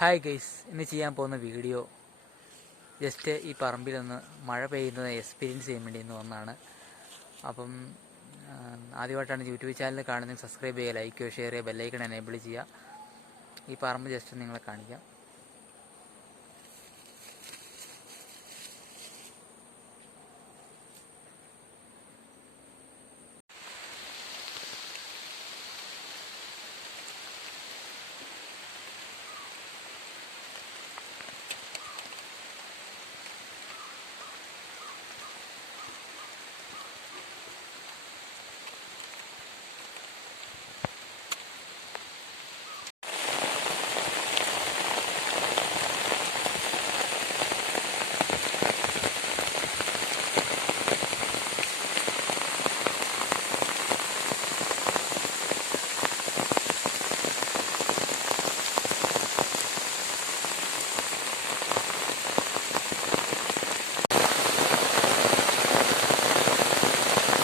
Hi guys, ഇന്ന് ചെയ്യാൻ പോകുന്ന വീഡിയോ ജസ്റ്റ് ഈ പറമ്പിലൊന്ന് മഴ പെയ്യുന്നത് എക്സ്പീരിയൻസ് ചെയ്യാൻ വേണ്ടി ഇന്ന് വന്നതാണ്. അപ്പം ആദ്യമായിട്ടാണ് യൂട്യൂബ് ചാനൽ കാണുന്നത്, സബ്സ്ക്രൈബ് ചെയ്യുക, ലൈക്ക് ചെയ്യുക, ഷെയർ ചെയ്യുക, ബെല്ലൈക്കൺ എനേബിൾ ചെയ്യുക. ഈ പറമ്പ് ജസ്റ്റ് നിങ്ങളെ കാണിക്കാം.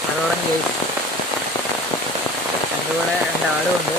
മഴ തുടങ്ങി ഗൈസ്. എൻ്റെ കൂടെ 2 ആളുമുണ്ട്.